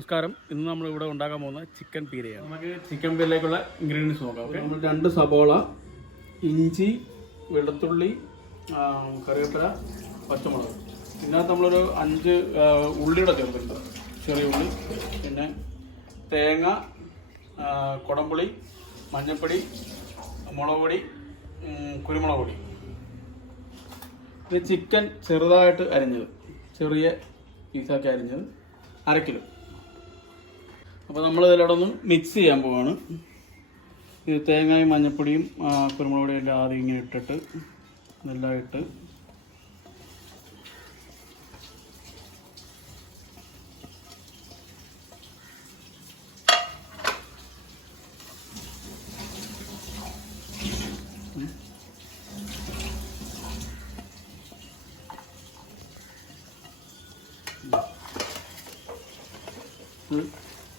നമസ്കാരം. ഇന്ന് നമ്മൾ ഇവിടെ ഉണ്ടാക്കാൻ പോകുന്ന ചിക്കൻ പീരയാണ്. നമുക്ക് ചിക്കൻ പീരയിലേക്കുള്ള ഇൻഗ്രീഡിയൻസ് നോക്കാം. ഓക്കെ, നമ്മൾ 2 സബോള, ഇഞ്ചി, വെളുത്തുള്ളി, കറിവേപ്പില, പച്ചമുളക്. ഇതിനകത്ത് നമ്മളൊരു 5 ഉള്ളിയുടെ ചേർത്തിട്ടുണ്ട്, ചെറിയ ഉള്ളി. പിന്നെ തേങ്ങ, കുടംപുളി, മഞ്ഞൾപ്പൊടി, മുളക് പൊടി, കുരുമുളക് പൊടി. ഇത് ചിക്കൻ ചെറുതായിട്ട് അരിഞ്ഞത്, ചെറിയ പീസാക്കി അരിഞ്ഞത് 1/2 കിലോ. അപ്പോൾ നമ്മൾ ഇതിലോടൊന്നും മിക്സ് ചെയ്യാൻ പോവാണ്. ഇത് തേങ്ങയും മഞ്ഞൾപ്പൊടിയും കുരുമുളക് പൊടിയും എല്ലാം ആദ്യം ഇങ്ങനെ ഇട്ടിട്ട് ഇതെല്ലാം ഇട്ട്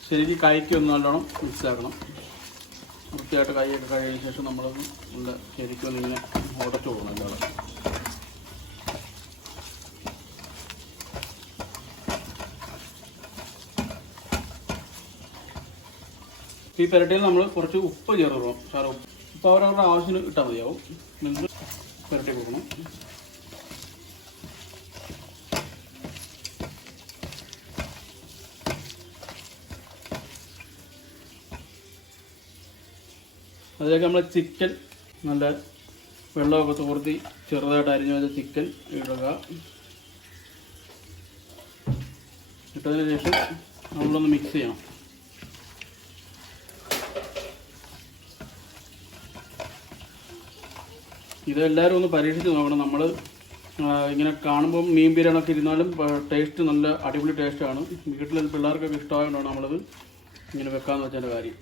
ശരിക്കും കൈക്ക് ഒന്ന് നല്ലോണം മിക്സ് ആക്കണം. വൃത്തിയായിട്ട് കൈയൊക്കെ കഴിയുന്ന ശേഷം നമ്മളത് നല്ല ശരിക്കും ഒന്നിങ്ങനെ ഉടച്ചു കൊടുക്കണം എല്ലാവരും. ഈ പുരട്ടിയിൽ നമ്മൾ കുറച്ച് ഉപ്പ് ചേർക്കണം. ഉപ്പ് അവരവരുടെ ആവശ്യത്തിന് ഇട്ടാൽ മതിയാവും. നിങ്ങൾ പുരട്ടി കൊടുക്കണം. അതിലേക്ക് നമ്മൾ ചിക്കൻ നല്ല വെള്ളമൊക്കെ തോർത്തി ചെറുതായിട്ട് അരിഞ്ഞു വെച്ച ചിക്കൻ ഇടുക. ഇട്ടതിന് ശേഷം നമ്മളൊന്ന് മിക്സ് ചെയ്യണം. ഇതെല്ലാവരും ഒന്ന് പരീക്ഷിച്ച് നോക്കണം. നമ്മൾ ഇങ്ങനെ കാണുമ്പോൾ മീൻ ബിരിയാണൊക്കെ ഇരുന്നാലും ടേസ്റ്റ് നല്ല അടിപൊളി ടേസ്റ്റാണ്. വീട്ടിൽ പിള്ളേർക്കൊക്കെ ഇഷ്ടമായതുകൊണ്ടാണ് നമ്മളത് ഇങ്ങനെ വെക്കാമെന്ന് വെച്ചതിൻ്റെ കാര്യം.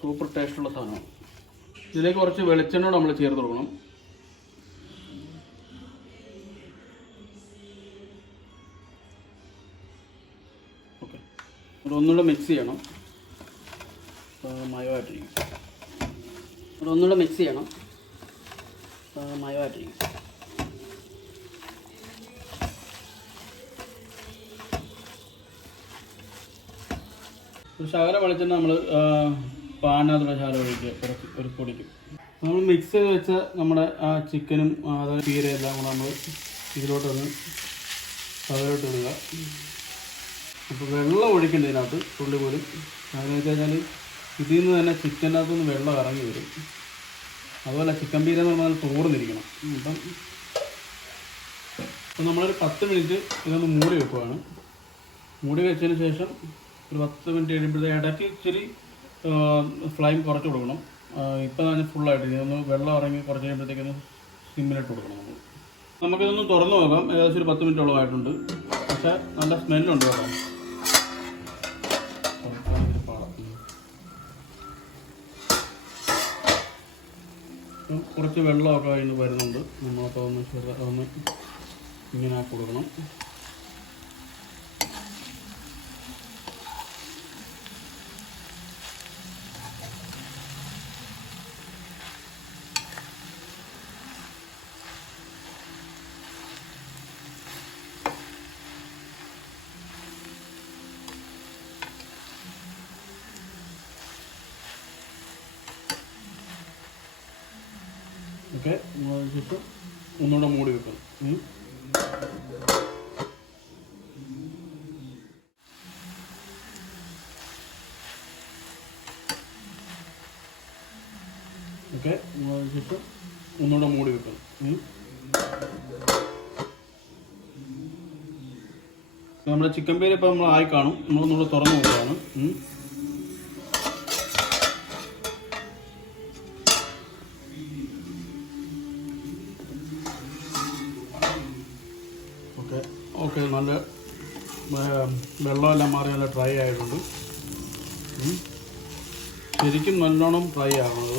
സൂപ്പർ ടേസ്റ്റുള്ള സാധനമാണ്. ഇതിലേക്ക് കുറച്ച് വെളിച്ചെണ്ണ നമ്മൾ ചേർത്ത് കൊടുക്കണം. ഓക്കെ, ഒന്നുകൂടെ മിക്സ് ചെയ്യണം. മയമായിട്ടിരിക്കും. ഒന്നുകൂടെ മിക്സ് ചെയ്യണം. മയമായിട്ടിരിക്കും. ഒരു ശകലം വെളിച്ചെണ്ണ നമ്മൾ പാനകത്തുള്ള ശകലം ഒഴിക്കുക, കുറച്ച് ഒരു പൊടിക്കും. നമ്മൾ മിക്സ് ചെയ്ത് വെച്ച നമ്മുടെ ആ ചിക്കനും അതായത് പീരയെല്ലാം കൂടെ നമ്മൾ ഇതിലോട്ടൊന്ന് തവയിലോട്ട് ഇടുക. അപ്പോൾ വെള്ളം ഒഴിക്കേണ്ടതിനകത്ത് തുള്ളി പോലും. അതെന്ന് വെച്ച് കഴിഞ്ഞാൽ ഇതിൽ നിന്ന് തന്നെ ചിക്കനകത്തുനിന്ന് വെള്ളം ഇറങ്ങി വരും. അതുപോലെ ചിക്കൻ പീര എന്ന് പറഞ്ഞാൽ തോർന്നിരിക്കണം. അപ്പം നമ്മളൊരു 10 മിനിറ്റ് ഇതൊന്ന് മൂടി വെക്കുവാണ്. മൂടി വെച്ചതിന് ശേഷം ഒരു 10 മിനിറ്റ് കഴിയുമ്പോഴത്തേക്ക് ഇടയ്ക്ക് ഇച്ചിരി ഫ്ലെയിം കുറച്ച് കൊടുക്കണം. ഇപ്പം തന്നെ ഫുള്ളായിട്ട് ഇതൊന്ന് വെള്ളം ഇറങ്ങി കുറച്ച് കഴിയുമ്പോഴത്തേക്കൊന്ന് സിമ്മിലിട്ട് കൊടുക്കണം. നമുക്കിതൊന്ന് തുറന്ന് നോക്കാം. ഏകദേശം ഒരു 10 മിനിറ്റോളമായിട്ടുണ്ട്. പക്ഷേ നല്ല സ്മെല്ലുണ്ട് കേട്ടോ. കുറച്ച് വെള്ളമൊക്കെ അതിന് വരുന്നുണ്ട്. നമ്മളപ്പോൾ ഒന്ന് ഇങ്ങനെ ആക്കി കൊടുക്കണം. ഓക്കെ, ശേഷം ഒന്നുകൂടെ മൂടി വെക്കണം. ഓക്കെ, ശേഷം ഒന്നുകൂടെ മൂടി വെക്കണം. നമ്മുടെ ചിക്കൻ പീര ഇപ്പം നമ്മൾ ആയി കാണും. നമ്മളൊന്നുകൂടെ തുറന്ന് നോക്കുകയാണ്. ഓക്കെ, നല്ല വെള്ളമെല്ലാം മാറി നല്ല ഡ്രൈ ആയിട്ടുണ്ട്. ശരിക്കും നല്ലോണം ഡ്രൈ ആവണത്.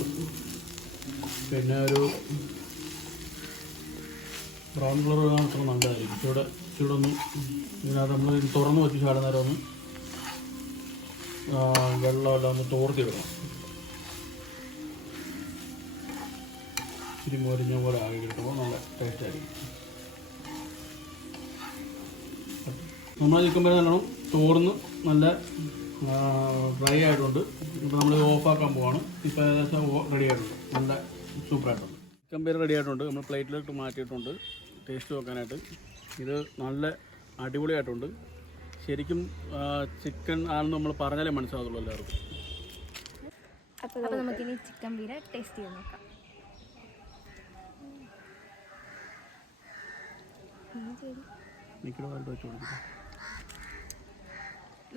പിന്നെ ഒരു ബ്രൗൺ കളർ കാണുമ്പോൾ നല്ലതായിരിക്കും. ഇവിടെ ഒന്ന് ഇതിനകത്ത് നമ്മൾ തുറന്ന് വെച്ച് ചാടുന്നേരം ഒന്ന് വെള്ളമെല്ലാം ഒന്ന് തോർത്തി വിടണം. ഇച്ചിരി മൊരിഞ്ഞ പോലെ ആക്കി കിട്ടുമ്പോൾ നല്ല ടേസ്റ്റ് ആയിരിക്കും. നമ്മൾ ചിക്കൻ പീര നല്ലോണം തോർന്ന് നല്ല ഡ്രൈ ആയിട്ടുണ്ട്. ഇപ്പോൾ നമ്മൾ ഓഫാക്കാൻ പോവാണ്. ഇപ്പോൾ ഏകദേശം റെഡി ആയിട്ടുണ്ട്. നല്ല സൂപ്പറായിട്ടുണ്ട്. ചിക്കൻ പീര റെഡി ആയിട്ടുണ്ട്. നമ്മൾ പ്ലേറ്റിലോട്ട് മാറ്റിയിട്ടുണ്ട് ടേസ്റ്റ് നോക്കാനായിട്ട്. ഇത് നല്ല അടിപൊളിയായിട്ടുണ്ട്. ശരിക്കും ചിക്കൻ ആണെന്ന് നമ്മൾ പറഞ്ഞാലേ മനസ്സിലാവുള്ളൂ എല്ലാവർക്കും. അപ്പോൾ നമുക്കിനി ചിക്കൻ പീര ടേസ്റ്റ് ചെയ്ത് നോക്കാം.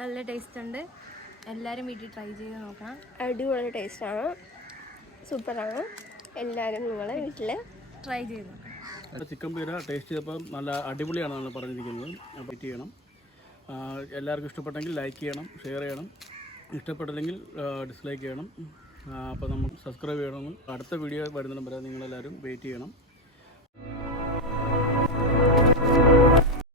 നല്ല ടേസ്റ്റ് ഉണ്ട്. എല്ലാവരും വീട്ടിൽ ട്രൈ ചെയ്ത് നോക്കണം. അടിപൊളി ടേസ്റ്റാണ്, സൂപ്പറാണ്. എല്ലാവരും നിങ്ങളെ വീട്ടിൽ ട്രൈ ചെയ്ത് നോക്കണം. ചിക്കൻ പീര ടേസ്റ്റ് ചെയ്തപ്പോൾ നല്ല അടിപൊളിയാണെന്നാണ് പറഞ്ഞിരിക്കുന്നത്. അപ്പോൾ ചെയ്യണം. എല്ലാവർക്കും ഇഷ്ടപ്പെട്ടെങ്കിൽ ലൈക്ക് ചെയ്യണം, ഷെയർ ചെയ്യണം. ഇഷ്ടപ്പെട്ടില്ലെങ്കിൽ ഡിസ്ലൈക്ക് ചെയ്യണം. അപ്പോൾ നമ്മൾ സബ്സ്ക്രൈബ് ചെയ്യണമെന്ന്. അടുത്ത വീഡിയോ വരുന്നിടം വരെ നിങ്ങളെല്ലാവരും വെയിറ്റ് ചെയ്യണം.